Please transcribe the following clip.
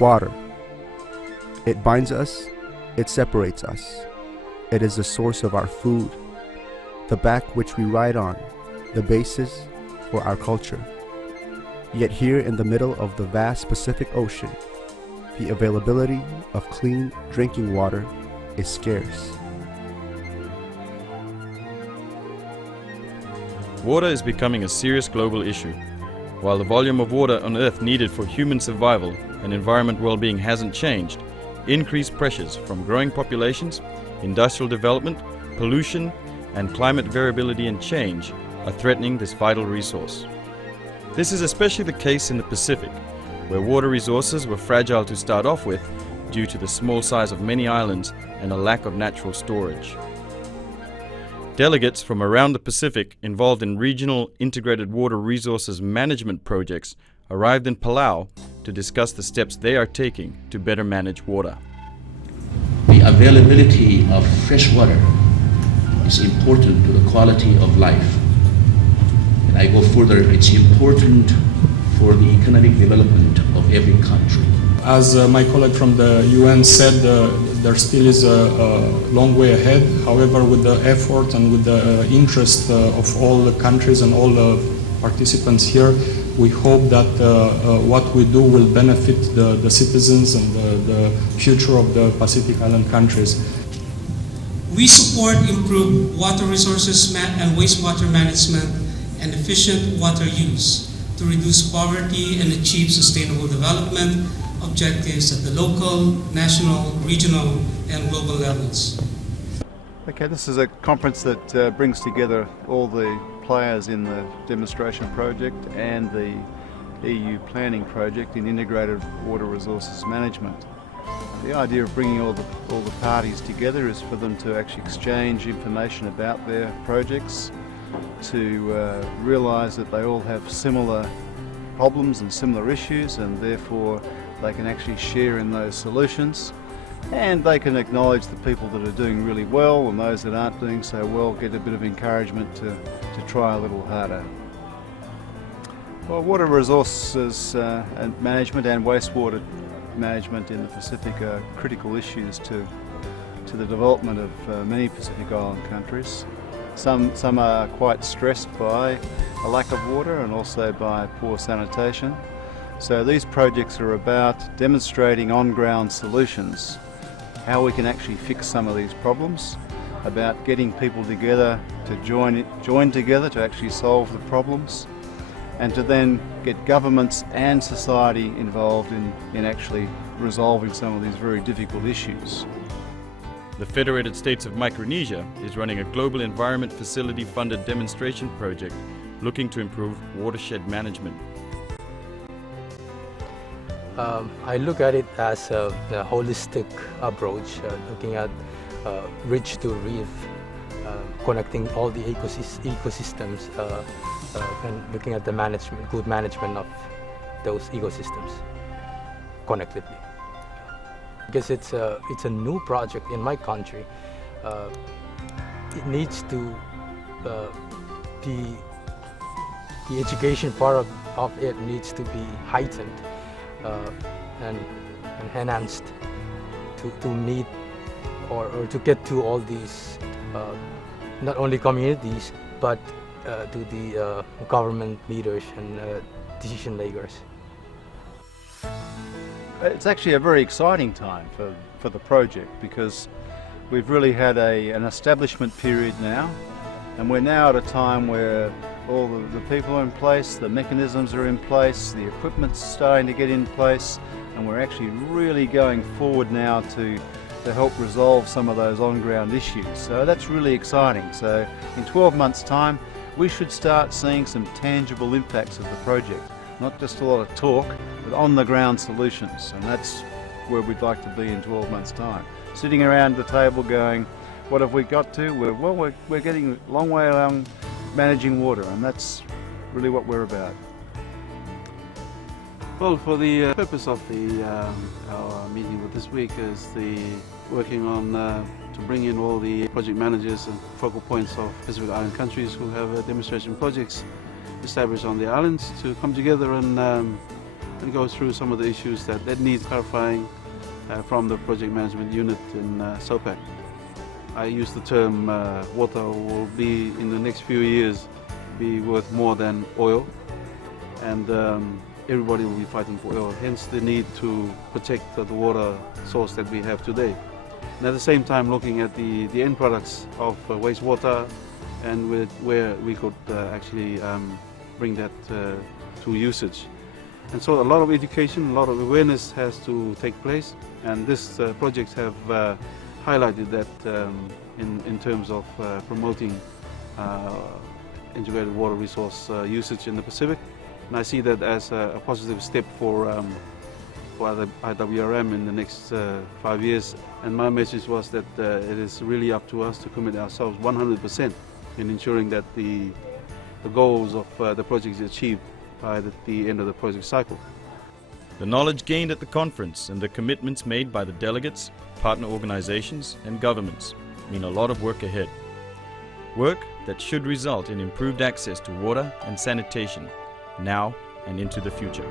Water. It binds us, it separates us. It is the source of our food, the back which we ride on, the basis for our culture. Yet here in the middle of the vast Pacific Ocean, the availability of clean drinking water is scarce. Water is becoming a serious global issue. While the volume of water on Earth needed for human survival and environment well-being hasn't changed, increased pressures from growing populations, industrial development, pollution, and climate variability and change are threatening this vital resource. This is especially the case in the Pacific, where water resources were fragile to start off with due to the small size of many islands and a lack of natural storage. Delegates from around the Pacific involved in regional integrated water resources management projects arrived in Palau to discuss the steps they are taking to better manage water. The availability of fresh water is important to the quality of life. And I go further, it's important for the economic development of every country. As my colleague from the UN said, there still is a long way ahead. However, with the effort and with the interest of all the countries and all the participants here, we hope that what we do will benefit the citizens and the future of the Pacific Island countries. We support improved water resources and wastewater management and efficient water use to reduce poverty and achieve sustainable development objectives at the local, national, regional, and global levels. Okay, this is a conference that brings together all the players in the demonstration project and the EU planning project in integrated water resources management. The idea of bringing all the parties together is for them to actually exchange information about their projects, to realise that they all have similar problems and similar issues, and therefore they can actually share in those solutions, and they can acknowledge the people that are doing really well, and those that aren't doing so well get a bit of encouragement to try a little harder. Well, water resources and management and wastewater management in the Pacific are critical issues to the development of many Pacific Island countries. Some are quite stressed by a lack of water and also by poor sanitation. So these projects are about demonstrating on-ground solutions, how we can actually fix some of these problems, about getting people together to join together to actually solve the problems, and to then get governments and society involved in actually resolving some of these very difficult issues. The Federated States of Micronesia is running a global environment facility funded demonstration project looking to improve watershed management. I look at it as a holistic approach, looking at ridge to reef, connecting all the ecosystems and looking at the good management of those ecosystems collectively. Because it's a new project in my country. It needs to the education part of it needs to be heightened and enhanced to meet or to get to all these not only communities but to the government leaders and decision makers. It's actually a very exciting time for the project, because we've really had an establishment period now, and we're now at a time where all the people are in place, the mechanisms are in place, the equipment's starting to get in place, and we're actually really going forward now to help resolve some of those on-ground issues. So that's really exciting. So in 12 months' time, we should start seeing some tangible impacts of the project. Not just a lot of talk, but on-the-ground solutions, and that's where we'd like to be in 12 months' time. Sitting around the table going, what have we got to? We're getting a long way along managing water, and that's really what we're about. Well, for the purpose of our meeting this week is working on to bring in all the project managers and focal points of Pacific Island countries who have demonstration projects established on the islands to come together and and go through some of the issues that need clarifying from the project management unit in SOPAC. I use the term water will be, in the next few years, be worth more than oil, and everybody will be fighting for oil, hence the need to protect the water source that we have today. And at the same time looking at the end products of wastewater and where we could actually bring that to usage. And so a lot of education, a lot of awareness has to take place, and this projects have highlighted that in terms of promoting integrated water resource usage in the Pacific. And I see that as a positive step for the IWRM in the next 5 years. And my message was that it is really up to us to commit ourselves 100% in ensuring that the goals of the project is achieved by the end of the project cycle. The knowledge gained at the conference and the commitments made by the delegates, partner organizations and governments mean a lot of work ahead. Work that should result in improved access to water and sanitation now and into the future.